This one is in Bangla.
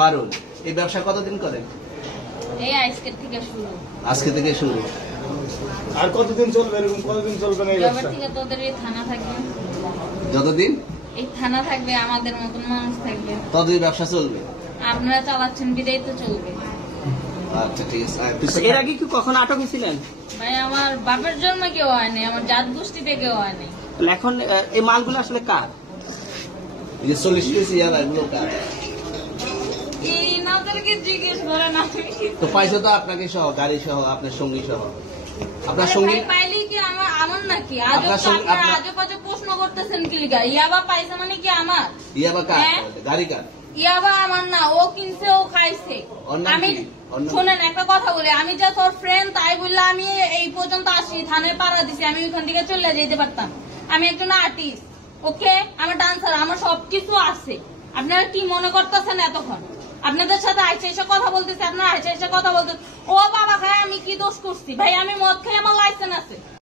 পারুল, এই ব্যবসা কতদিন করেন? এই আজকে থেকে শুরু। আর কতদিন চলবে? এরকম কতদিন চলবে না এই ব্যবসা? থেকে তোদের এই থানা থাকবে, যতদিন এই থানা থাকবে, আমাদের মতন মানুষ থাকবে, ততদিন ব্যবসা চলবে। আপনারা চালাচ্ছেন বিদায় তো চলবে। আচ্ছা ঠিক আছে। এর আগে কি কখনো আটক হয়েছিলেন? ভাই আমার বাপের জন্ম কেউ হয়নি, আমার জাত গোষ্ঠীতে কেউ হয়নি। এখন এই মালগুলো আসলে কার? এই যে 40 পিস ইয়াবা এগুলো কার? এই নাদেরকে জিজ্ঞেস করেন। তো পয়সা তো আপনাকে সহ, গাড়ি সহ, আপনার সঙ্গী সহ। আপনার সঙ্গী পাইলে কি আমার নাকি? আজে বাজে প্রশ্ন করতেছেন কি লিগা? ইয়াবা পাইছে মানে কি আমার? ইয়াবা কার? গাড়ি কার? ইয়াবা আমার না, ও কিনছে, ও খাইছে। আমি শোনেন একটা কথা বলি, আমি যা তোর ফ্রেন্ড তাই বললে আমি এই পর্যন্ত আসি, থানায় পাড়া দিছি, আমি ওইখান থেকে চলে যেতে পারতাম। আমি একজন আর্টিস্ট, ওকে, আমার ডান্সার, আমার সবকিছু আছে। আপনারা কি মনে করতেছেন এতক্ষণ? আপনাদের সাথে আইসা এসে কথা বলতেছি, আপনারা আইসা এসে কথা বলতেছেন। ও বাবা খায়, আমি কি দোষ করছি? ভাই আমি মদ খাই, আমার লাইসেন্স আছে।